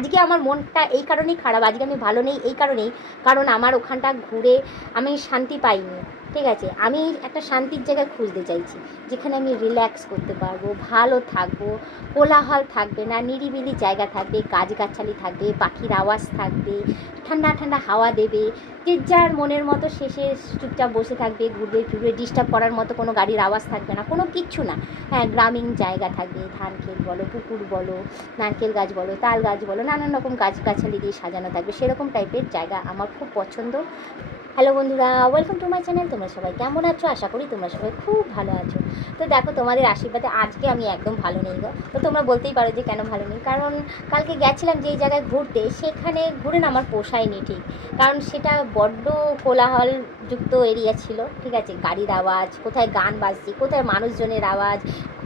আজকে আমার মনটা এই কারণেই খারাপ, আজকে আমি ভালো নেই এই কারণেই, কারণ আমার ওখানটা ঘুরে আমি শান্তি পাইনি। ঠিক আছে, আমি একটা শান্তির জায়গা খুঁজতে চাইছি, যেখানে আমি রিল্যাক্স করতে পারবো, ভালো থাকবো, কোলাহল থাকবে না, নিরিবিলি জায়গা থাকবে, গাছগাছালি থাকবে, পাখির আওয়াজ থাকবে, ঠান্ডা ঠান্ডা হাওয়া দেবে, যে যার মনের মতো শেষে চুপচাপ বসে থাকবে, ঘুরবে ফিরবে, ডিস্টার্ব করার মতো কোনো গাড়ির আওয়াজ থাকবে না, কোনো কিচ্ছু না। হ্যাঁ, গ্রামীণ জায়গা থাকবে, ধান ক্ষেত বলো, পুকুর বলো, নারকেল গাছ বলো, তাল গাছ বলো, নানান রকম গাছগাছালি দিয়ে সাজানো থাকবে, সেরকম টাইপের জায়গা আমার খুব পছন্দ। হ্যালো বন্ধুরা, ওয়েলকাম টু মাই চ্যানেল। তোমরা সবাই কেমন আছো? আশা করি তোমরা সবাই খুব ভালো আছো। তো দেখো, তোমাদের আশীর্বাদে আজকে আমি একদম ভালো নেই গো। তো তোমরা বলতেই পারো যে কেন ভালো নেই, কারণ কালকে গেছিলাম যেই জায়গায় ঘুরতে, সেখানে ঘুরে না আমার পোষায়নি ঠিক, কারণ সেটা বড্ড কোলাহলযুক্ত এরিয়া ছিল। ঠিক আছে, গাড়ির আওয়াজ, কোথায় গান বাজছে, কোথায় মানুষজনের আওয়াজ,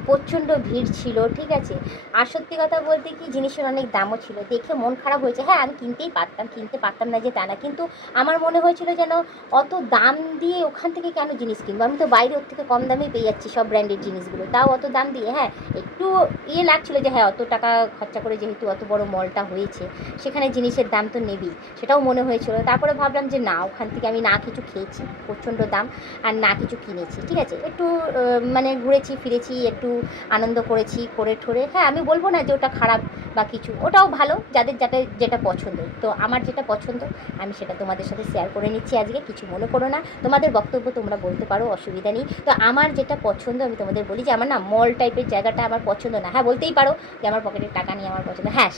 প্রচণ্ড ভিড় ছিল। ঠিক আছে, আর সত্যি কথা বলতে কি, জিনিসের অনেক দামও ছিল, দেখে মন খারাপ হয়েছে। হ্যাঁ, আমি কিনতে পারতাম না যে তা না, কিন্তু আমার মনে হয়েছিল যেন অত দাম দিয়ে ওখান থেকে কেন জিনিস কিনবো, আমি তো বাইরে ওর থেকে কম দামেই পেয়ে যাচ্ছি সব ব্র্যান্ডেড জিনিসগুলো, তাও অত দাম দিয়ে। হ্যাঁ, একটু লাগছিলো যে হ্যাঁ, অত টাকা খরচা করে যেহেতু অত বড় মলটা হয়েছে, সেখানে জিনিসের দাম তো নেবেই, সেটাও মনে হয়েছিল। তারপরে ভাবলাম যে না, ওখান থেকে আমি না কিছু খেয়েছি, প্রচণ্ড দাম, আর না কিছু কিনেছি। ঠিক আছে, একটু মানে ঘুরেছি ফিরেছি, একটু আনন্দ করেছি, করে ঠোরে। হ্যাঁ, আমি বলবো না যে ওটা খারাপ বা কিছু, ওটাও ভালো, যাদের যেটা পছন্দ। তো আমার যেটা পছন্দ আমি সেটা তোমাদের সাথে শেয়ার করে নিচ্ছি আজকে, কিছু মনে করো না, তোমাদের বক্তব্য তোমরা বলতে পারো, অসুবিধা নেই। তো আমার যেটা পছন্দ আমি তোমাদের বলি যে আমার না মল টাইপের জায়গাটা আমার পছন্দ না। হ্যাঁ, বলতেই পারো যে আমার পকেটের টাকা নিয়ে আমার পছন্দ, হ্যাঁ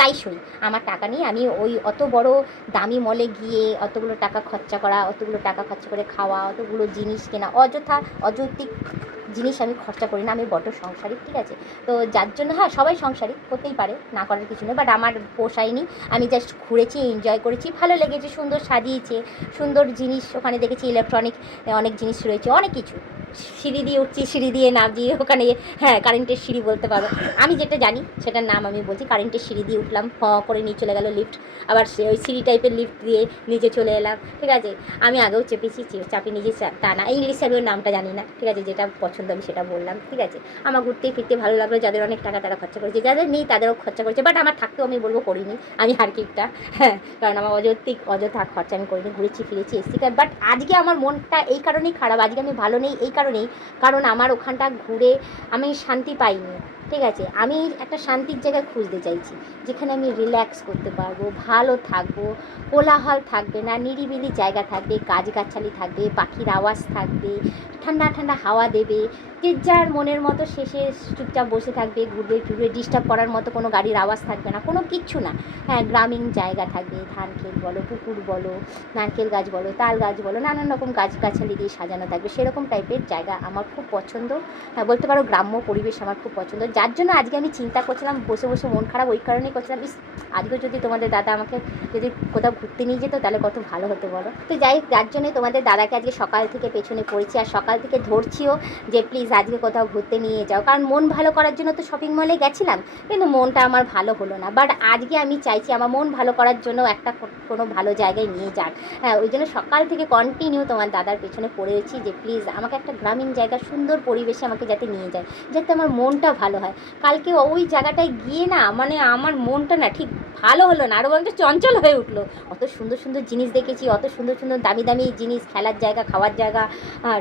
তাই সই, আমার টাকা নিয়ে আমি ওই অত বড় দামি মলে গিয়ে অতগুলো টাকা খরচা করা, অতগুলো টাকা খরচা করে খাওয়া, অতগুলো জিনিস কেনা, অযৌক্তিক জিনিস আমি খরচা করি না, আমি বড় সংসারিক। ঠিক আছে, তো যার জন্য হ্যাঁ, সবাই সংসারিক করতেই পারে, না করার কিছু নেই, বাট আমার পোষায়নি। আমি জাস্ট ঘুরেছি, এনজয় করেছি, ভালো লেগেছে, সুন্দর সাজিয়েছে, সুন্দর জিনিস ওখানে দেখেছি, ইলেকট্রনিক অনেক জিনিস রয়েছে, অনেক কিছু। সিঁড়ি দিয়ে উঠছি, সিঁড়ি দিয়ে নামছি, ওখানে হ্যাঁ কারেন্টের সিঁড়ি বলতে পারো, আমি যেটা জানি সেটার নাম আমি বলছি, কারেন্টের সিঁড়ি দিয়ে উঠলাম, করে নিয়ে চলে গেল লিফট, আবার ওই সিঁড়ি টাইপের লিফট দিয়ে নিচে চলে এলাম। ঠিক আছে, আমি আগেও চেপেছি, চাপি নিজে তা না, ইংলিশে আমি ওর নামটা জানি না। ঠিক আছে, যেটা পছন্দ আমি সেটা বললাম। ঠিক আছে, আমার ঘুরতে ফিরতে ভালো লাগলো, যাদের অনেক টাকা তারা খরচা করেছে, যাদের নেই তাদেরও খরচা করেছে, বাট আমার থাকতেও আমি বলবো করিনি, আমি হারকিকটা। হ্যাঁ, কারণ আমার অযথা খরচা আমি করিনি, ঘুরেছি ফিরেছি এসছি। বাট আজকে আমার মনটা এই কারণেই খারাপ, আজকে আমি ভালো নেই এই কারণেই, কারণ আমার ওখানটা ঘুরে আমি শান্তি পাইনি। ঠিক আছে, আমি একটা শান্তির জায়গা খুঁজতে চাইছি, যেখানে আমি রিল্যাক্স করতে পারবো, ভালো থাকবো, কোলাহল থাকবে না, নিরিবিলি জায়গা থাকবে, গাছগাছালি থাকবে, পাখির আওয়াজ থাকবে, ঠান্ডা ঠান্ডা হাওয়া দেবে, যে যার মনের মতো শেষে চুপচাপ বসে থাকবে, ঘুরবে ফিরবে, ডিস্টার্ব করার মতো কোনো গাড়ির আওয়াজ থাকবে না, কোনো কিচ্ছু না। হ্যাঁ, গ্রামীণ জায়গা থাকবে, ধান ক্ষেত বলো, পুকুর বলো, নারকেল গাছ বলো, তাল গাছ বলো, নানান রকম গাছগাছালি দিয়ে সাজানো থাকবে, সেরকম টাইপের জায়গা আমার খুব পছন্দ। হ্যাঁ, বলতে পারো গ্রাম্য পরিবেশ আমার খুব পছন্দ, যার জন্য আজকে আমি চিন্তা করছিলাম, বসে বসে মন খারাপ ওই কারণেই করছিলাম, আজকেও যদি তোমাদের দাদা আমাকে যদি কোথাও ঘুরতে নিয়ে যেত তাহলে কত ভালো হতো বলো। তো যাই হোক, যার জন্যই তোমাদের দাদাকে আজকে সকাল থেকে পেছনে পড়েছি, আর সকাল থেকে ধরছিও যে প্লিজ আজকে কোথাও ঘুরতে নিয়ে যাও, কারণ মন ভালো করার জন্য তো শপিং মলে গেছিলাম, কিন্তু মনটা আমার ভালো হলো না। বাট আজকে আমি চাইছি আমার মন ভালো করার জন্য একটা কোনো ভালো জায়গায় নিয়ে যাক। হ্যাঁ, ওই জন্য সকাল থেকে কন্টিনিউ তোমার দাদার পেছনে পড়েছি যে প্লিজ আমাকে একটা গ্রামীণ জায়গা, সুন্দর পরিবেশে আমাকে যাতে নিয়ে যায়, যাতে আমার মনটা ভালো হয়। কালকে ওই জায়গাটায় গিয়ে না, মানে আমার মনটা না ঠিক ভালো হলো না, আরও বরঞ্চ চঞ্চল হয়ে উঠলো। অত সুন্দর সুন্দর জিনিস দেখেছি, অত সুন্দর সুন্দর দামি দামি জিনিস, খেলার জায়গা, খাওয়ার জায়গা,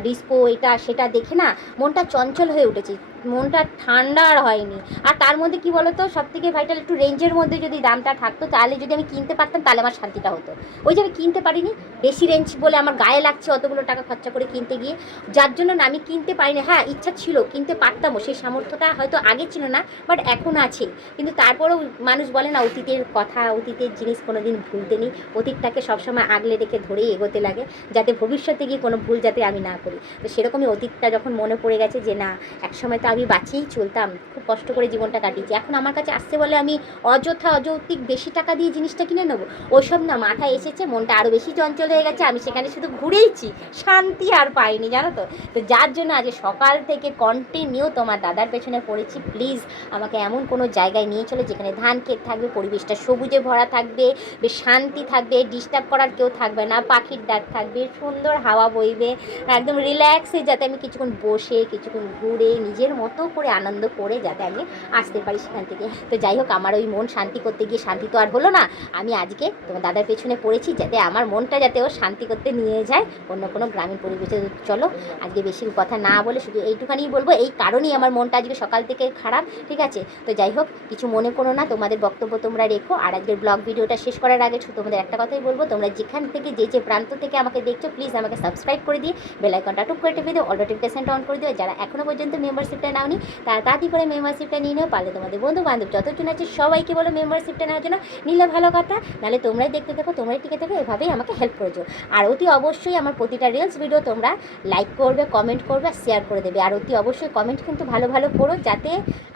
ডিস্কো, এটা সেটা দেখে না মনটা চঞ্চল হয়ে উঠেছে, মনটা ঠান্ডা আর হয়নি। আর তার মধ্যে কী বলো তো, সব থেকে ভাইটাল একটু রেঞ্জের মধ্যে যদি দামটা থাকতো, তাহলে যদি আমি কিনতে পারতাম তাহলে আমার শান্তিটা হতো। ওই যে আমি কিনতে পারিনি, বেশি রেঞ্জ বলে আমার গায়ে লাগছে অতগুলো টাকা খরচা করে কিনতে গিয়ে, যার জন্য না আমি কিনতে পারিনি। হ্যাঁ, ইচ্ছা ছিল, কিনতে পারতামও, সেই সামর্থ্যটা হয়তো আগে ছিল না, বাট এখন আছে। কিন্তু তারপরেও মানুষ বলে না, অতীতের কথা, অতীতের জিনিস কোনো দিন ভুলতে নেই, অতীতটাকে সবসময় আগলে রেখে ধরেই এগোতে লাগে, যাতে ভবিষ্যতে গিয়ে কোনো ভুল যাতে আমি না করি। তো সেরকমই অতীতটা যখন মনে পড়ে গেছে যে না, একসময় তো আমি বাঁচিয়েই চলতাম, খুব কষ্ট করে জীবনটা কাটিয়েছি, এখন আমার কাছে আসছে বলে আমি অযৌক্তিক বেশি টাকা দিয়ে জিনিসটা কিনে নেবো, ওইসব না মাথায় এসেছে, মনটা আরও বেশি চঞ্চল হয়ে গেছে, আমি সেখানে শুধু ঘুরেইছি, শান্তি আর পাইনি, জানো তো। তো যার জন্য আজ সকাল থেকে কন্টিনিউ তোমার দাদার পেছনে পড়েছি, প্লিজ আমাকে এমন কোনো জায়গায় নিয়ে চলে যেখানে ধান ক্ষেত থাকবে, পরিবেশটা সবুজে ভরা থাকবে, বেশ শান্তি থাকবে, ডিস্টার্ব করার কেউ থাকবে না, পাখির ডাক থাকবে, সুন্দর হাওয়া বইবে, একদম রিল্যাক্সে যাতে আমি কিছুক্ষণ বসে, কিছুক্ষণ ঘুরে, নিজের মতো করে আনন্দ করে যাতে আমি আসতে পারি সেখান থেকে। তো যাই হোক, আমার ওই মন শান্তি করতে গিয়ে শান্তি তো আর হলো না। আমি আজকে তোমার দাদার পেছনে পড়েছি যাতে আমার মনটা যাতে ও শান্তি করতে নিয়ে যায় অন্য কোনো গ্রামীণ পরিবেশে। চলো আজকে বেশি কথা না বলে শুধু এইটুখানি বলবো, এই কারণেই আমার মনটা আজকে সকাল থেকে খারাপ, ঠিক আছে? তো যাই হোক, কিছু মনে করো না, তোমাদের বক্তব্য তোমরা রেখো। আর আজকের ব্লগ ভিডিওটা শেষ করার আগে তোমাদের একটা কথাই বলবো, তোমরা যেখান থেকে যে প্রান্ত থেকে আমাকে দেখছো প্লিজ আমাকে সাবস্ক্রাইব করে দিয়ে বেল আইকনটা টুক করে টিপে দিও, অল নোটিফিকেশনটা অন করে দিও। যারা এখনও পর্যন্ত মেম্বারশিপটা নাওনি তারা তাড়াতাড়ি করে মেম্বারশিপটা নিয়ে নেও। পারলে তোমাদের বন্ধু বান্ধব যতজন আছে সবাইকে বলো মেম্বারশিপটা নেওয়ার জন্য। নিলে ভালো কথা, নাহলে তোমরাই দেখতে থাকো, তোমরাই টিকে থাকো, এভাবেই আমাকে হেল্প করেছো। আর অতি অবশ্যই আমার প্রতিটা রিলস ভিডিও তোমরা লাইক করবে, কমেন্ট করবে, শেয়ার করে দেবে। আর অতি অবশ্যই কমেন্ট কিন্তু ভালো ভালো করো, যাতে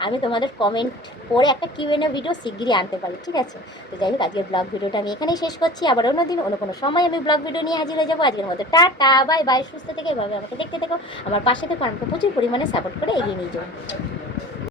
আমি তোমাদের কমেন্ট পড়ে একটা কিউএনএ ভিডিও শিগগিরই আনতে পারি, ঠিক আছে? তো যাই হোক, আজকের ব্লগ ভিডিওটা আমি এখানেই শেষ করছি। আবার অন্যদিন অন্য কোনো সময় আমি ব্লগ ভিডিও নিয়ে হাজির হয়ে যাবো। আজকের মতো টাটা, বাই বাই, সুস্থ থেকে এভাবে আমাকে দেখতে থেকো, আমার পাশে থেকে আমাকে প্রচুর পরিমাণে সাপোর্ট করে এগিয়ে নিয়ে যাও।